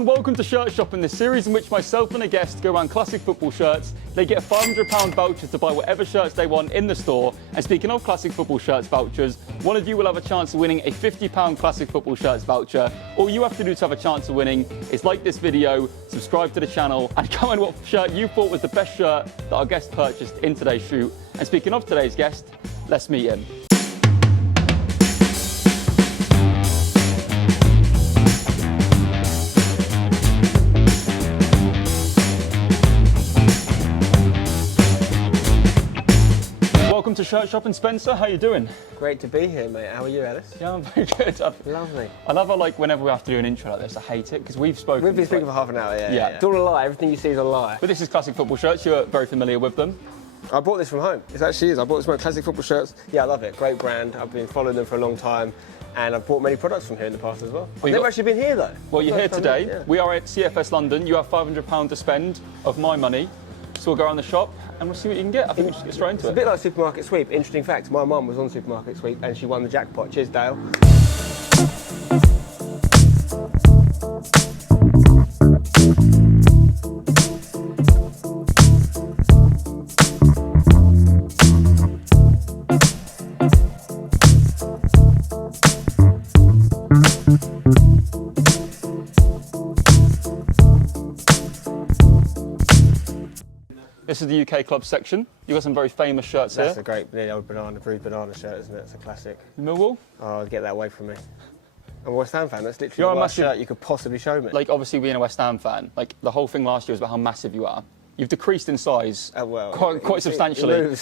and welcome to Shirt Shopping, the series in which myself and a guest go around classic football shirts. They get a £500 voucher to buy whatever shirts they want in the store. And speaking of classic football shirts vouchers, one of you will have a chance of winning a £50 classic football shirts voucher. All you have to do to have a chance of winning is like this video, subscribe to the channel, and comment what shirt you thought was the best shirt that our guest purchased in today's shoot. And speaking of today's guest, let's meet him. Welcome to Shirt Shopping, Spencer. How you doing? Great to be here, mate. How are you, Alice? Yeah, I'm very good. Lovely. I love how, like, whenever we have to do an intro like this, I hate it because we've spoken. We've been speaking for half an hour, yeah. Yeah. It's all a lie. Everything you see is a lie. But this is Classic Football Shirts. You're very familiar with them. I bought this from home. It actually is. I bought this from Classic Football Shirts. Yeah, I love it. Great brand. I've been following them for a long time, and I've bought many products from here in the past as well. I've never actually been here though. Well, you're here today. Yeah. We are at CFS London. You have £500 to spend of my money. So we'll go around the shop and we'll see what you can get. I think we should get straight into it. It's a bit like Supermarket Sweep. Interesting fact, my mum was on Supermarket Sweep and she won the jackpot. Cheers, Dale. This is the UK club section. You've got some very famous shirts here. That's a great, the old bruised banana shirt, isn't it? It's a classic. Millwall? Oh, get that away from me. I'm a West Ham fan. That's literally You're the worst shirt you could possibly show me. Like, obviously being a West Ham fan, like, the whole thing last year was about how massive you are. You've decreased in size quite substantially.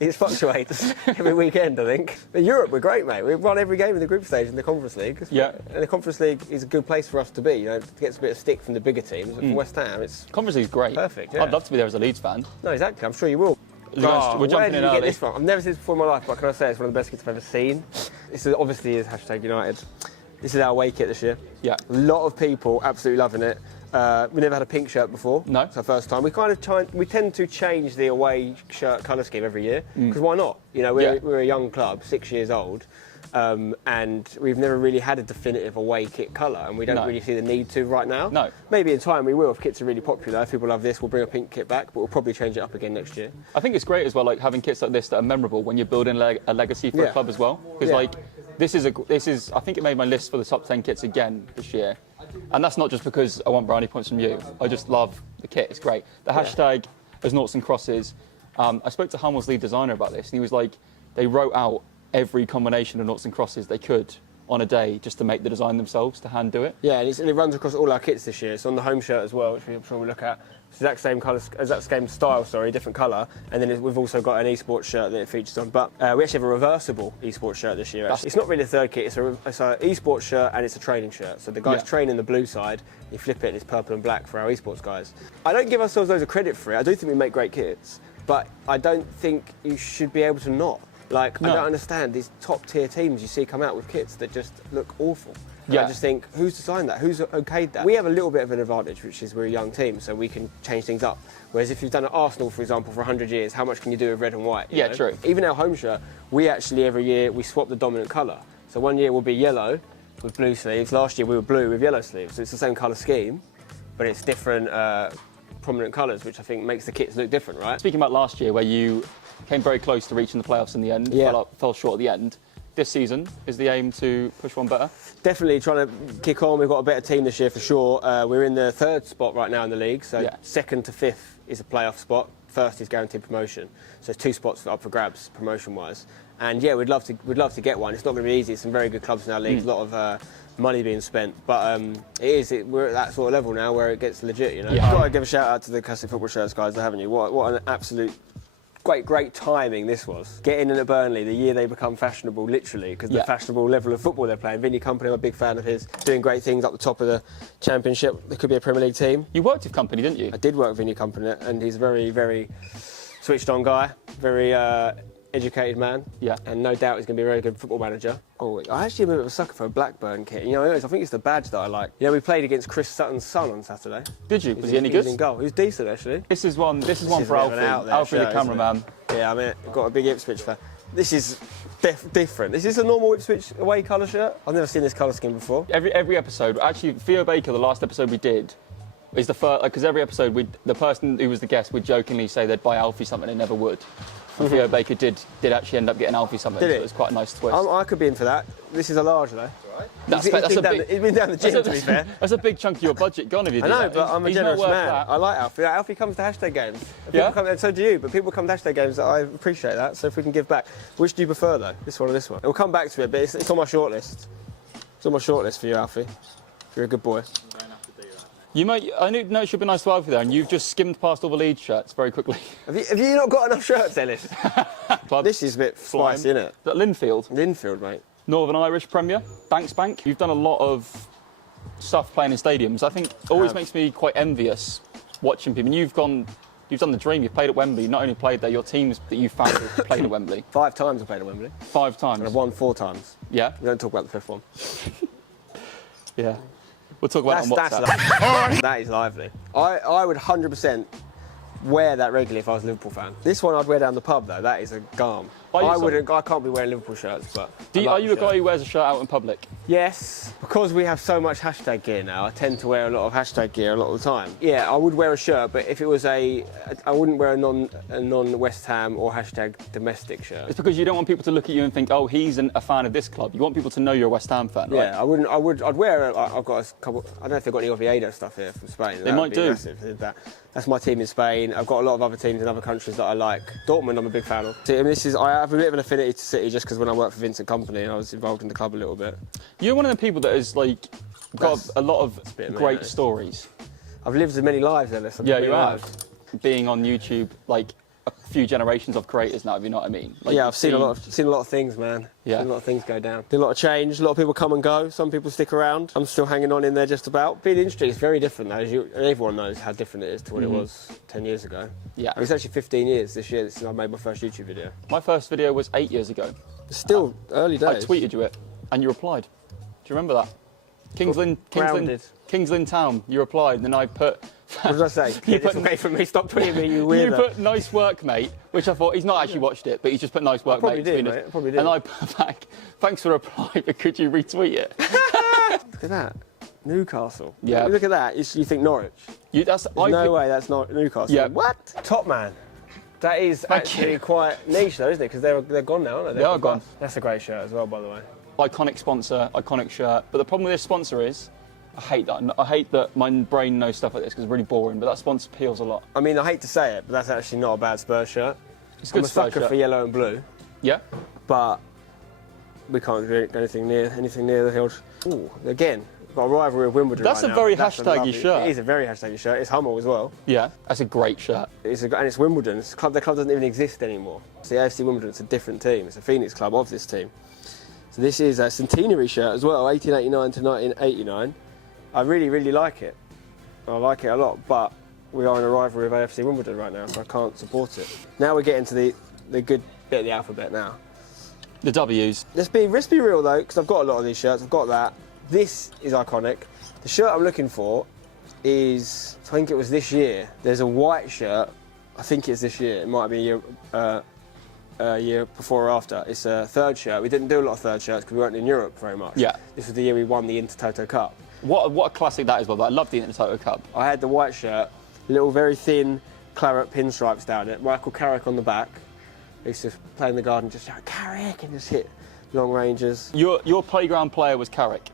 It fluctuates every weekend, I think. In Europe, we're great, mate. We've won every game in the group stage in the Conference League. Yeah. And the Conference League is a good place for us to be. You know, it gets a bit of stick from the bigger teams. For West Ham, it's Conference League's great. Perfect, yeah. I'd love to be there as a Leeds fan. No, exactly. I'm sure you will. We're jumping where in did you early. get this from? I've never seen this before in my life, but can I say it's one of the best kits I've ever seen. This is, obviously is #United. This is our away kit this year. Yeah. A lot of people absolutely loving it. We never had a pink shirt before. No. It's our first time. We tend to change the away shirt colour scheme every year because why not? You know, we're a young club, 6 years old, and we've never really had a definitive away kit colour, and we don't really see the need to right now. No. Maybe in time we will if kits are really popular. If people love this, we'll bring a pink kit back, but we'll probably change it up again next year. I think it's great as well, like having kits like this that are memorable when you're building a legacy for a club as well. Because like this is I think it made my list for the top 10 kits again this year. And that's not just because I want brownie points from you. I just love the kit. It's great. The hashtag is noughts and crosses. I spoke to Hummels' lead designer about this, and he was like, they wrote out every combination of noughts and crosses they could on a day just to make the design themselves, to hand do it. Yeah, and it runs across all our kits this year. It's on the home shirt as well, which I'm sure we'll look at. It's the exact same colour, exact same style, sorry, different colour. And then we've also got an esports shirt that it features on. But we actually have a reversible esports shirt this year. Actually. It's not really a third kit. It's an esports shirt and it's a training shirt. So the guys train in the blue side. You flip it, and it's purple and black for our esports guys. I don't give ourselves loads of credit for it. I do think we make great kits, but I don't think you should be able to not. Like, I don't understand these top tier teams you see come out with kits that just look awful. And I just think, who's designed that? Who's okayed that? We have a little bit of an advantage, which is we're a young team, so we can change things up. Whereas if you've done at Arsenal, for example, for 100 years, how much can you do with red and white? Yeah, true. Even our home shirt, we actually every year we swap the dominant colour. So one year we'll be yellow with blue sleeves. Last year we were blue with yellow sleeves. So it's the same colour scheme, but it's different prominent colours, which I think makes the kits look different, right? Speaking about last year, where you came very close to reaching the playoffs in the end, fell short at the end. This season, is the aim to push one better? Definitely trying to kick on. We've got a better team this year for sure. We're in the third spot right now in the league, so second to fifth is a playoff spot. First is guaranteed promotion. So there's 2 spots up for grabs promotion-wise. And yeah, we'd love to get one. It's not going to be easy. It's some very good clubs in our league. A lot of money being spent, but we're at that sort of level now where it gets legit. You know, you've got to give a shout out to the Classic Football Shirts guys, haven't you? What an absolute great timing this was. Getting in at Burnley the year they become fashionable, literally, because the fashionable level of football they're playing. Vinny Company, I'm a big fan of his, doing great things up the top of the Championship. There could be a Premier League team. You worked with Company, didn't you? I did work with Vinny Company, and he's a very, very switched on guy, very educated man, and no doubt he's going to be a very good football manager. Oh, I actually am a bit of a sucker for a Blackburn kit. You know, I think it's the badge that I like. You know, we played against Chris Sutton's son on Saturday. Did you? Was he any good? He was in goal. He was decent, actually. This is one for Alfie. Alfie, the cameraman. Yeah, I mean, I've got a big Ipswich fan. This is different. Is this a normal Ipswich away colour shirt? I've never seen this colour scheme before. Every episode, actually, Theo Baker, the last episode we did, is the first, because every episode, the person who was the guest would jokingly say they'd buy Alfie something and never would. And Theo Baker did actually end up getting Alfie something, Did so it? it was quite a nice twist. I could be in for that. This is a large though. That's He's big, been down the gym, to be fair. That's a big chunk of your budget gone if you do I know, that. but I'm a He's not generous worth man. that. I like Alfie. Alfie comes to hashtag games. Yeah? And so do you, but people come to hashtag games. I appreciate that. So if we can give back. Which do you prefer though? This one or this one? We'll come back to it, but it's on my shortlist. It's on my shortlist for you, Alfie. If you're a good boy. You might. I know it should be nice to Alfie there, and you've just skimmed past all the Leeds shirts very quickly. Have you not got enough shirts, Ellis? This is a bit spicy, isn't it? Is that Linfield? Linfield, mate. Northern Irish Premier, Banks Bank. You've done a lot of stuff playing in stadiums. I think it always makes me quite envious watching people. And you've done the dream. You've played at Wembley. You've not only played there, your teams that you found have played at Wembley. 5 times I played at Wembley. 5 times. And I've won 4 times. Yeah. We don't talk about the 5th one. Yeah. We'll talk about it on WhatsApp. That is lively. I would 100% wear that regularly if I was a Liverpool fan. This one I'd wear down the pub though. That is a garm. I can't be wearing Liverpool shirts, but are you a guy who wears a shirt out in public? Yes, because we have so much hashtag gear now. I tend to wear a lot of hashtag gear a lot of the time. Yeah, I would wear a shirt, but if it was I wouldn't wear a non West Ham or hashtag domestic shirt. It's because you don't want people to look at you and think, oh, he's a fan of this club. You want people to know you're a West Ham fan, right? Yeah, I'd wear. I've got a couple. I don't know if they've got any AwayDays stuff here from Spain. They might do. Massive if they did that. That's my team in Spain. I've got a lot of other teams in other countries that I like. Dortmund, I'm a big fan of. See, I mean, I have a bit of an affinity to City just because when I worked for Vincent Company, I was involved in the club a little bit. You're one of the people that has got a lot of great stories. I've lived as many lives, Ellis. Yeah, you have. Being on YouTube, a few generations of creators now, if you know what I mean. Yeah, I've seen a lot of things, man. Yeah. Seen a lot of things go down. A lot of change. A lot of people come and go. Some people stick around. I'm still hanging on in there just about. Being in the industry is very different now, and everyone knows how different it is to what it was 10 years ago. Yeah. It's actually 15 years this year since I made my first YouTube video. My first video was 8 years ago. It's still early days. I tweeted you it, and you replied. Do you remember that? Kings Lynn Town, you replied, and then I put... What did I say? Get this away from me, stop tweeting me, you weirdo. You put nice work, mate, which I thought, he's not actually watched it, but he's just put nice work, probably mate. Did, mate. I probably did. And I put back, thanks for the reply, but could you retweet it? Look at that. Newcastle. Yeah. Look at that. You think Norwich. There's no way that's not Newcastle. Yeah. What? Top man. That is actually quite niche though, isn't it? Because they're gone now, aren't they? They are gone. That's a great shirt as well, by the way. Iconic sponsor, iconic shirt. But the problem with this sponsor is, I hate that. I hate that my brain knows stuff like this because it's really boring, but that sponsor appeals a lot. I mean, I hate to say it, but that's actually not a bad Spurs shirt. It's a good I'm a Spurs sucker shirt. for yellow and blue. Yeah? But we can't do anything near the Hills. Ooh, again, we've got a rivalry with Wimbledon That's right a now. very hashtaggy shirt. It is a very hashtaggy shirt. It's Hummel as well. Yeah, that's a great shirt. And it's Wimbledon. Their club doesn't even exist anymore. It's the AFC Wimbledon. It's a different team. It's a Phoenix club of this team. So this is a centenary shirt as well, 1889 to 1989. I really, really like it. I like it a lot, but we are in a rivalry with AFC Wimbledon right now, so I can't support it. Now we're getting to the good bit of the alphabet now. The W's. Let's be real though, because I've got a lot of these shirts. I've got that. This is iconic. The shirt I'm looking for is, I think it was this year. There's a white shirt. I think it's this year. It might be a year before or after. It's a third shirt. We didn't do a lot of third shirts because we weren't in Europe very much. Yeah. This was the year we won the Intertoto Cup. What a classic that is, well. I love the Intertoto Cup. I had the white shirt, little very thin claret pinstripes down it. Michael Carrick on the back. He used to play in the garden, just shout Carrick and just hit long ranges. Your playground player was Carrick.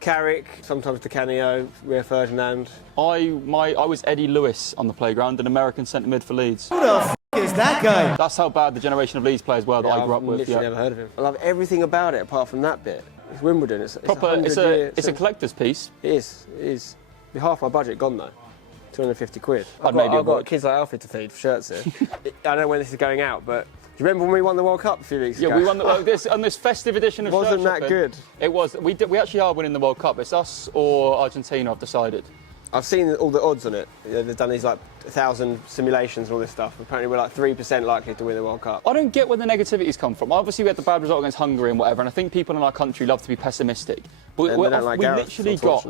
Carrick, sometimes DeCanio, Rio Ferdinand. I was Eddie Lewis on the playground, an American centre mid for Leeds. Who the f*** is that guy? That's how bad the generation of Leeds players were that I grew up with. I've literally never heard of him. I love everything about it apart from that bit. It's Wimbledon. It's a collector's piece. It is. It is. Be half my budget gone though. 250 quid. I've got kids like Alfie to feed for shirts here. I don't know when this is going out, but do you remember when we won the World Cup a few weeks ago? Yeah, we won on this festive edition of Wasn't Shirt that Shopping. good? It was. We actually are winning the World Cup. It's us or Argentina, I've decided. I've seen all the odds on it. They've done these 1,000 simulations and all this stuff. Apparently we're 3% likely to win the World Cup. I don't get where the negativities come from. Obviously we had the bad result against Hungary and whatever, and I think people in our country love to be pessimistic. But we literally got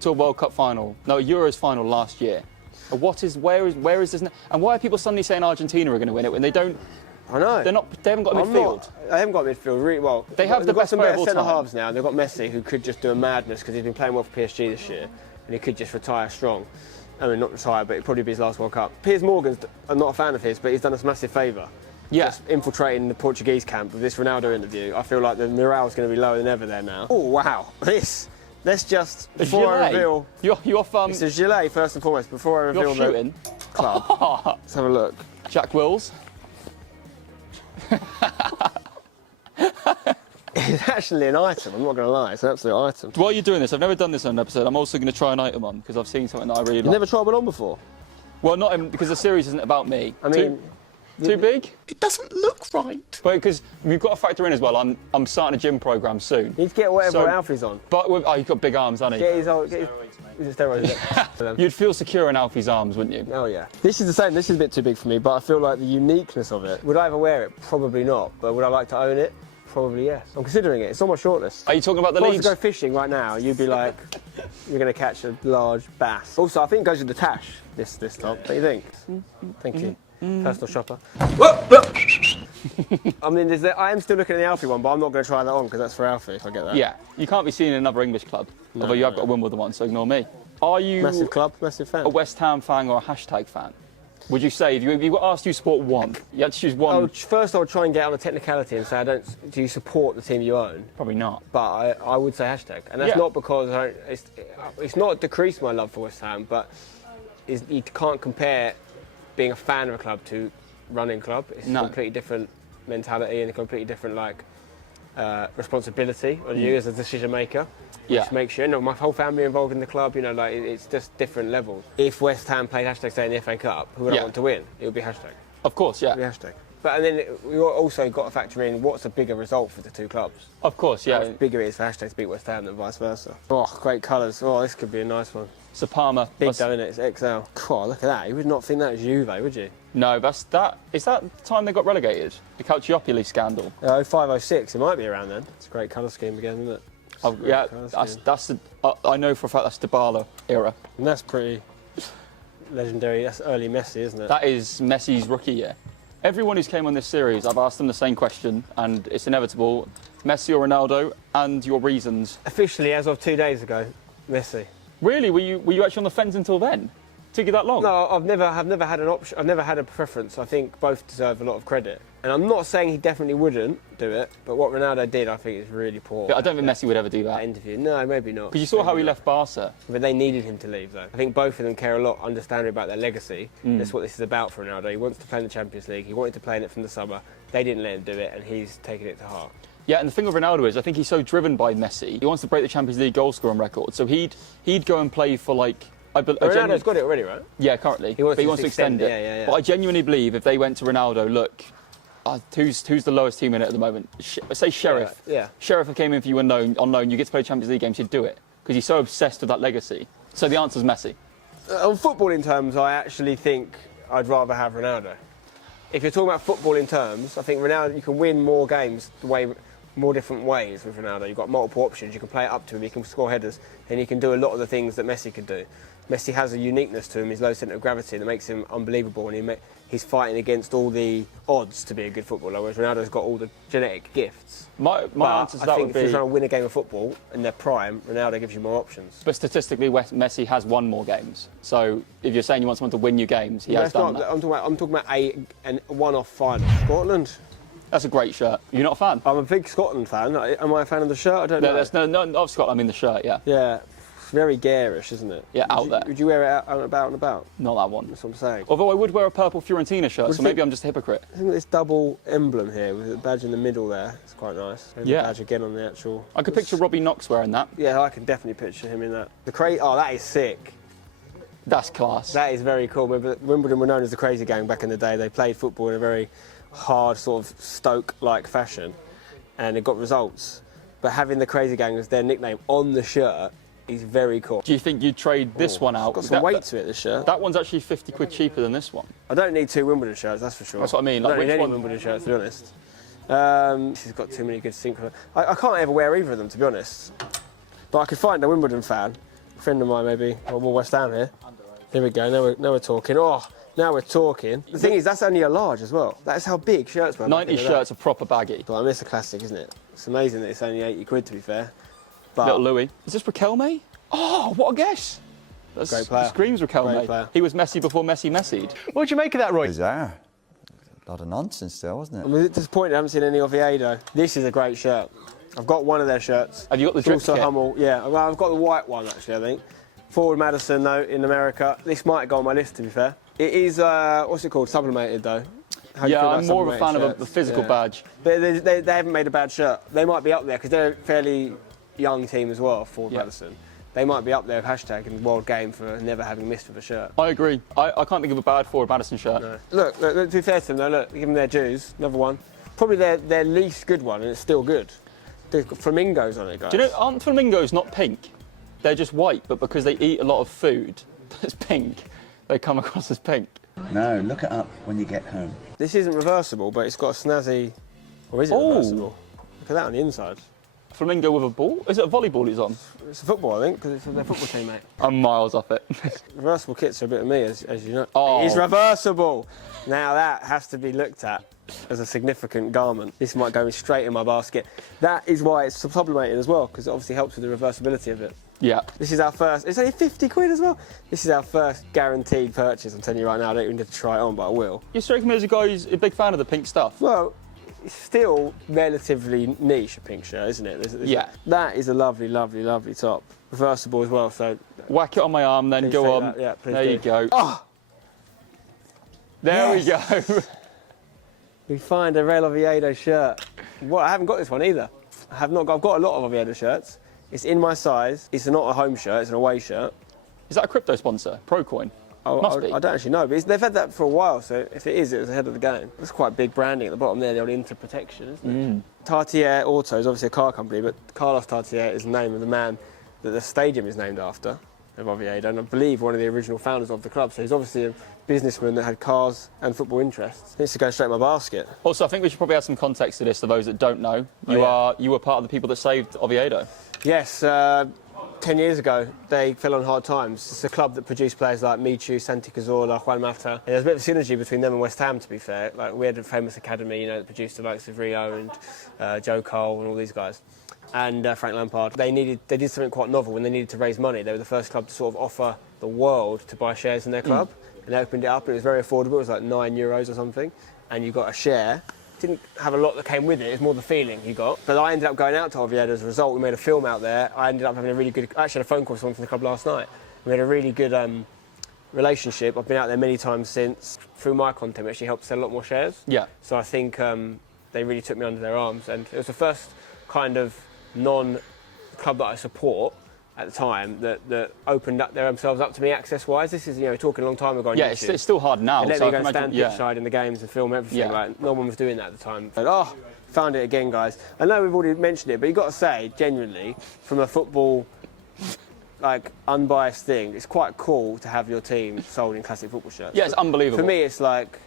to a World Cup final, no, a Euros final last year. Where is this? And why are people suddenly saying Argentina are going to win it when they don't I know. They haven't got a midfield. They haven't got a midfield really well. They have the best some player better of all centre time. halves now. They've got Messi, who could just do a madness because he's been playing well for PSG this year, and he could just retire strong. I mean, not retire, but it'd probably be his last World Cup. Piers Morgan's, I'm not a fan of his, but he's done us a massive favour. Yeah. Just infiltrating the Portuguese camp with this Ronaldo interview. I feel like the morale's going to be lower than ever there now. Oh wow, let's just before I reveal. You're from. It's a gilet first and foremost. Before I reveal You're shooting. the club, let's have a look. Jack Wills. It's actually an item. I'm not going to lie. It's an absolute item. While you're doing this, I've never done this on an episode. I'm also going to try an item on because I've seen something that I really like. You've never tried one on before? Well, not in, because the series isn't about me. I mean, too big? It doesn't look right. But because you've got to factor in as well. I'm starting a gym program soon. you need to get whatever Alfie's on. But you've got big arms, hasn't he? Get his steroids. You'd feel secure in Alfie's arms, wouldn't you? Oh yeah. This is the same. This is a bit too big for me, but I feel like the uniqueness of it. Would I ever wear it? Probably not. But would I like to own it? Probably yes. I'm considering it. It's on my shortlist. Are you talking about the If I was leagues? to go fishing right now, you'd be like, you're going to catch a large bass. Also, I think it goes with the tash. This top. What do you think? Thank you. Personal shopper. I mean, I am still looking at the Alfie one, but I'm not going to try that on because that's for Alfie. If I get that. Yeah, you can't be seen in another English club. Although you have got a Wimbledon one, so ignore me. Are you Massive club, massive fan. a West Ham fan or a hashtag fan? Would you say, if you got asked to support one, you had to choose one? First, I would try and get on a technicality and say, do you support the team you own? Probably not. But I would say hashtag. And that's not because it's not decreased my love for West Ham, but you can't compare being a fan of a club to running club. It's a completely different mentality and a completely different responsibility on you as a decision maker. Which makes you, my whole family involved in the club, it's just different levels. If West Ham played hashtag, say, in the FA Cup, who would I want to win? It would be hashtag. Of course, yeah. It would be hashtag. But and then we also got to factor in what's a bigger result for the two clubs. Of course, yeah. How much bigger it is for hashtag to beat West Ham than vice versa. Oh, great colours. Oh, this could be a nice one. Sapama. Big though, isn't it? It's XL. God, look at that. You would not think that was Juve, would you? No, is that the time they got relegated? The Calciopoli scandal. 0506, it might be around then. It's a great colour scheme again, isn't it? Yeah, I know for a fact that's Dybala era. And that's pretty legendary. That's early Messi, isn't it? That is Messi's rookie year. Everyone who's came on this series, I've asked them the same question, and it's inevitable. Messi or Ronaldo, and your reasons. Officially, as of 2 days ago, Messi. Really? Were you actually on the fence until then? Took you that long? No, I've never had an option. I've never had a preference. I think both deserve a lot of credit. And I'm not saying he definitely wouldn't do it, but what Ronaldo did, I think, is really poor. Yeah, I don't think Messi would ever do That that. interview. No, maybe not. Because you saw how he left Barca. But they needed him to leave, though. I think both of them care a lot, understanding about their legacy. That's what this is about for Ronaldo. He wants to play in the Champions League. He wanted to play in it from the summer. They didn't let him do it, and he's taken it to heart. Yeah, and the thing with Ronaldo is, I think he's so driven by Messi. He wants to break the Champions League goal scoring record. So he'd go and play for Ronaldo's got it already, right? Yeah, currently. He wants to extend it. Yeah. But I genuinely believe if they went to Ronaldo, look, who's the lowest team in it at the moment? Say Sheriff. Yeah. Sheriff came in for you on loan. You get to play Champions League games, he'd do it because he's so obsessed with that legacy. So the answer's Messi. On footballing terms, I actually think I'd rather have Ronaldo. If you're talking about footballing terms, I think Ronaldo, you can win more games more different ways with Ronaldo. You've got multiple options. You can play it up to him. He can score headers, and he can do a lot of the things that Messi could do. Messi has a uniqueness to him, his low centre of gravity, that makes him unbelievable, and he's fighting against all the odds to be a good footballer, whereas Ronaldo's got all the genetic gifts. My answer to that would be... if you're trying to win a game of football in their prime, Ronaldo gives you more options. But statistically, Messi has won more games. So if you're saying you want someone to win you games, he has done that. I'm talking about a one-off final. Scotland. That's a great shirt. You're not a fan? I'm a big Scotland fan. Am I a fan of the shirt? I don't know. There's no of Scotland. I mean the shirt. Yeah. Yeah. It's very garish, isn't it? Yeah, out there. Would you wear it out and about? Not that one. That's what I'm saying. Although I would wear a purple Fiorentina shirt, so maybe I'm just a hypocrite. I think this double emblem here with the badge in the middle there. It's quite nice. And Yeah. the badge again on the actual... I could picture Robbie Knox wearing that. Yeah, I can definitely picture him in that. Oh, that is sick. That's class. That is very cool. Wimbledon were known as the crazy gang back in the day. They played football in a very hard, sort of Stoke-like fashion, and it got results. But having the crazy gang as their nickname on the shirt is very cool. Do you think you'd trade this one out? It's got some weight to it, this shirt. That one's actually 50 quid cheaper than this one. I don't need two Wimbledon shirts, that's for sure. That's what I mean. I Like, don't need which any one? Wimbledon shirts, to be honest. This has got too many good synchro. I can't ever wear either of them, to be honest. But I could find a Wimbledon fan, a friend of mine maybe, or more West Ham here. Here we go, now we're talking. Oh, Now we're talking. The thing is, that's only a large as well. That's how big shirts were. 90s shirts are proper baggy. But I miss a classic, isn't it? It's amazing that it's only 80 quid, to be fair. But Little Louis. Is this Riquelme? Oh, what a guess. That's Great player. Screams Riquelme. Great player. He was Messi before Messi messied. What do you make of that, Roy? Bizarre. A lot of nonsense there, wasn't I'm it? a bit disappointed I haven't seen any Oviedo. This is a great shirt. I've got one of their shirts. Have you got the It's drip also kit? Hummel. Yeah, well, I've got the white one, actually, I think. Forward Madison, though, in America. This might go on my list, to be fair. It is, what's it called? Sublimated, though. How do you Yeah, feel about I'm more of a fan sublimated of the shirts? physical Yeah. badge. But they haven't made a bad shirt. They might be up there, because they're a fairly young team as well, Forward Yeah. Madison. They might be up there with hashtag in the world game for never having missed with a shirt. I agree. I can't think of a bad forward Madison shirt. No. Look, to be fair to them, though, look, give them their dues. Another one. Probably their least good one, and it's still good. They've got flamingos on it, guys. Do you know, aren't flamingos not pink? They're just white, but because they eat a lot of food that's pink, they come across as pink. No, look it up when you get home. This isn't reversible, but it's got a snazzy... Or is it Oh. reversible? Look at that on the inside. Flamingo with a ball? Is it a volleyball he's on? It's a football, I think, because it's their football team, mate. I'm miles off it. Reversible kits are a bit of me, as you know. Oh. It's reversible! Now that has to be looked at as a significant garment. This might go straight in my basket. That is why it's sublimated as well, because it obviously helps with the reversibility of it. Yeah. This is our first, it's only 50 quid as well. This is our first guaranteed purchase, I'm telling you right now. I don't even need to try it on, but I will. You're striking me as a guy who's a big fan of the pink stuff. Well, it's still relatively niche, a pink shirt, isn't it? Yeah. That is a lovely, lovely, lovely top. Reversible as well, so... Whack it on my arm, then Please go take on. that. Yeah, please there do. you go. Oh! There we go. We find a Real Oviedo shirt. Well, I haven't got this one either. I've got a lot of Oviedo shirts. It's in my size. It's not a home shirt, it's an away shirt. Is that a crypto sponsor? Procoin? Must be. I don't actually know, but they've had that for a while, so if it is, it was ahead of the game. That's quite big branding at the bottom there, the old Inter protection, isn't it? Tartier Auto is obviously a car company, but Carlos Tartier is the name of the man that the stadium is named after, of Oviedo, and I believe one of the original founders of the club, so he's obviously a businessman that had cars and football interests. It needs to go straight in my basket. Also, I think we should probably add some context to this for those that don't know. You were part of the people that saved Oviedo. Yes, 10 years ago, they fell on hard times. It's a club that produced players like Michu, Santi Cazorla, Juan Mata. And there's a bit of synergy between them and West Ham, to be fair. Like, we had a famous academy, that produced the likes of Rio and Joe Cole and all these guys. And Frank Lampard. They did something quite novel when they needed to raise money. They were the first club to sort of offer the world to buy shares in their club. And they opened it up, and it was very affordable. It was like €9 or something. And you got a share. Didn't have a lot that came with it. It was more the feeling you got. But I ended up going out to Oviedo as a result. We made a film out there. I ended up having a really good... I actually had a phone call with someone from the club last night. We had a really good relationship. I've been out there many times since. Through my content, we actually helped sell a lot more shares. Yeah. So I think they really took me under their arms. And it was the first kind of non-club that I support at the time that opened up themselves up to me access-wise. This is, talking a long time ago on Yeah, YouTube. it's still hard now. And let so me I go can and stand imagine, pitchside in the games and film everything. Yeah. Like, no one was doing that at the time. But, found it again, guys. I know we've already mentioned it, but you've got to say, genuinely, from a football, unbiased thing, it's quite cool to have your team sold in classic football shirts. Yeah, it's unbelievable. For me, it's like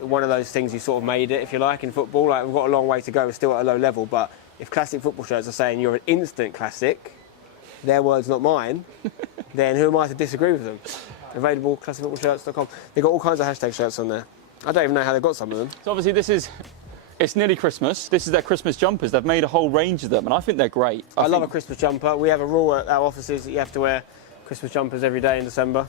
one of those things you sort of made it, if you like, in football. Like, we've got a long way to go. We're still at a low level, but if classic football shirts are saying you're an instant classic, their words, not mine, then who am I to disagree with them? Available, classicfootballshirts.com. They've got all kinds of hashtag shirts on there. I don't even know how they've got some of them. So obviously it's nearly Christmas. This is their Christmas jumpers. They've made a whole range of them, and I think they're great. I love a Christmas jumper. We have a rule at our offices that you have to wear Christmas jumpers every day in December.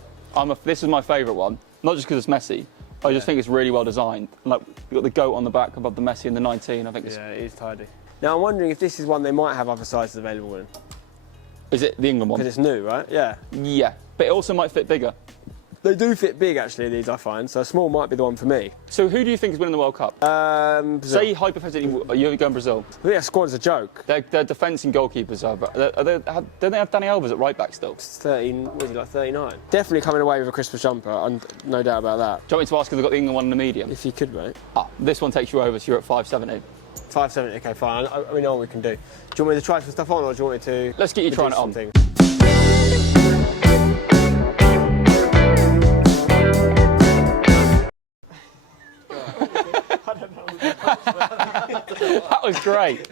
This is my favourite one, not just because it's Messi. I just think it's really well designed. Like, you've got the goat on the back above the Messi and the 19. I think it's... Yeah, it is tidy. Now, I'm wondering if this is one they might have other sizes available in. Is it the England one? Because it's new, right? Yeah. Yeah, but it also might fit bigger. They do fit big, actually, these, I find. So small might be the one for me. So who do you think is winning the World Cup? Brazil. Say, hypothetically, you're going Brazil. I think their squad's a joke. Their defence and goalkeepers are... Don't they have Danny Alves at right back still? It's 13, what is he, like 39? Definitely coming away with a Christmas jumper, no doubt about that. Do you want me to ask if they've got the England one in the medium? If you could, mate. This one takes you over, so you're at 570. 570, okay, fine. We know what we can do. Do you want me to try some stuff on, or do you want me to... Let's get you trying it on. Something? That was great.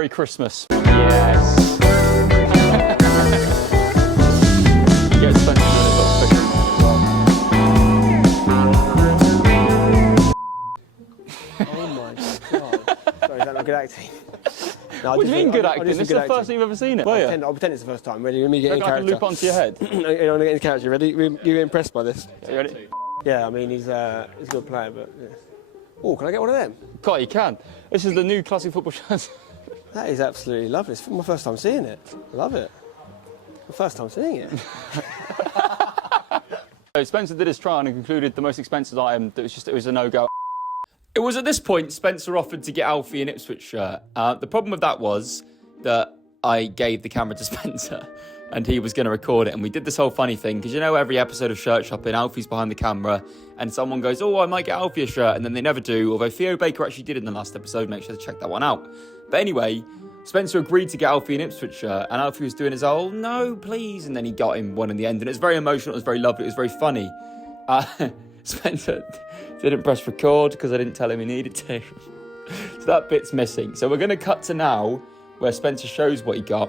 Merry Christmas. Yes. Get Spencer a little picture as well. Oh my god. Sorry, is that not good acting? No, What do you mean good acting? This is the first time you've ever seen it. I'll pretend it's the first time. Ready? Let me get in I can character. loop onto your head. I'm going to get in character. Ready? You're impressed by this? You ready? Yeah, I mean, he's a good player, but... Yeah. Oh, can I get one of them? God, you can. This is the new Classic Football Shirts. That is absolutely lovely. It's my first time seeing it. I love it. My first time seeing it. So Spencer did his trial and concluded the most expensive item that it was a no-go. It was at this point Spencer offered to get Alfie an Ipswich shirt. The problem with that was that I gave the camera to Spencer and he was going to record it, and we did this whole funny thing because, you know, every episode of Shirt Shopping, Alfie's behind the camera and someone goes, oh, I might get Alfie a shirt, and then they never do, although Theo Baker actually did in the last episode. Make sure to check that one out. But anyway, Spencer agreed to get Alfie an Ipswich shirt, and Alfie was doing his whole, no, please, and then he got him one in the end, and it was very emotional, it was very lovely, it was very funny. Spencer didn't press record because I didn't tell him he needed to. So that bit's missing. So we're going to cut to now where Spencer shows what he got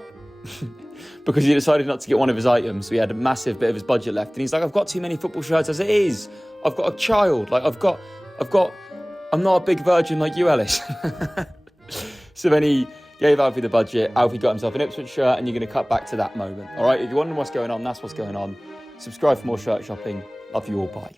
because he decided not to get one of his items. So he had a massive bit of his budget left. And he's like, I've got too many football shirts as it is. I've got a child. Like, I'm not a big virgin like you, Ellis. So then he gave Alfie the budget. Alfie got himself an Ipswich shirt, and you're going to cut back to that moment. All right, if you're wondering what's going on, that's what's going on. Subscribe for more shirt shopping. Love you all. Bye.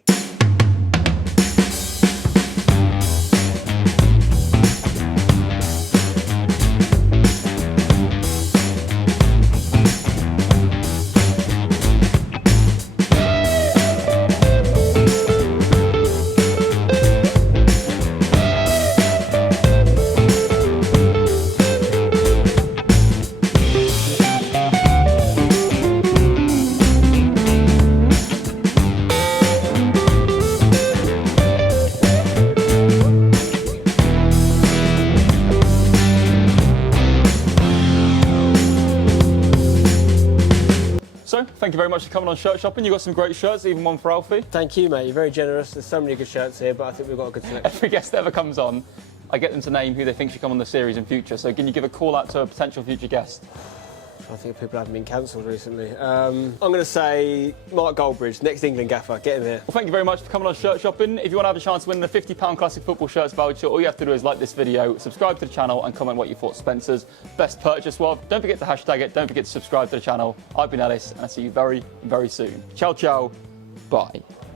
So, thank you very much for coming on Shirt Shopping. You've got some great shirts, even one for Alfie. Thank you, mate. You're very generous. There's so many good shirts here, but I think we've got a good selection. Every guest that ever comes on, I get them to name who they think should come on the series in future. So can you give a call out to a potential future guest? I think people haven't been cancelled recently. I'm going to say Mark Goldbridge, next England gaffer. Get him here. Well, thank you very much for coming on Shirt Shopping. If you want to have a chance to win the £50 Classic Football Shirts voucher, all you have to do is like this video, subscribe to the channel, and comment what you thought Spencer's best purchase was. Don't forget to hashtag it. Don't forget to subscribe to the channel. I've been Ellis, and I'll see you very, very soon. Ciao, ciao. Bye.